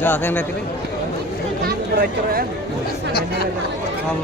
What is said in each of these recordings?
जाते हैं बैठे हम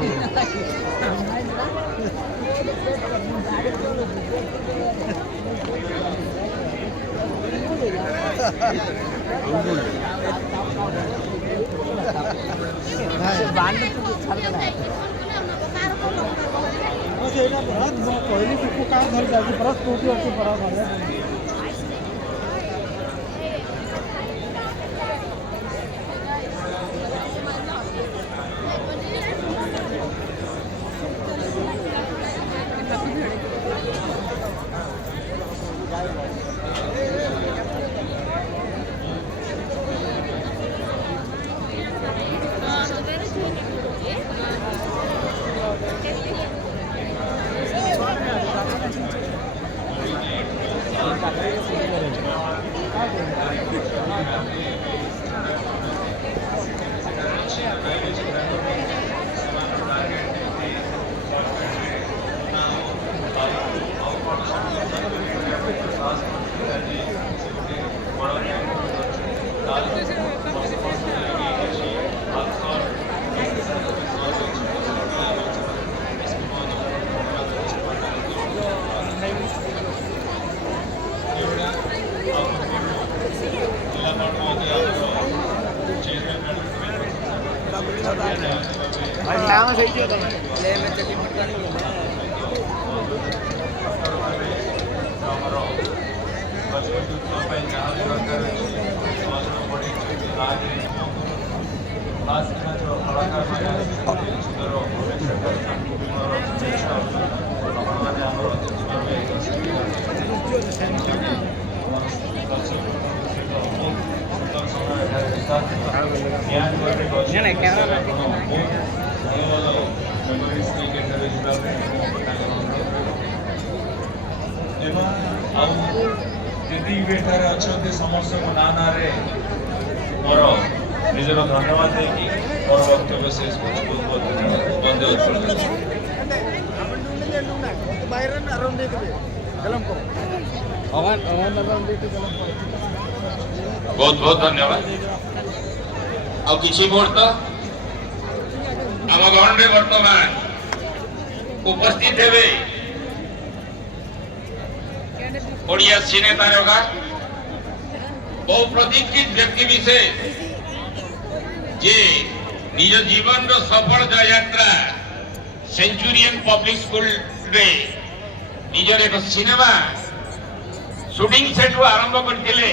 समस्त को नाना रे मोर निजर धन्यवाद देकी मोर वक्तव्य शेष बहुत बहुत धन्यवाद आ किसी मुहूर्त आम गणे वर्तमान उपस्थित हे ओडिया सिने तारका बहु प्रतीक्षित व्यक्ति विशेष जे निज जीवन रो सफल यात्रा सेंचुरियन पब्लिक स्कूल रे निजर एक सिनेमा शूटिंग सेट आरंभ करथिले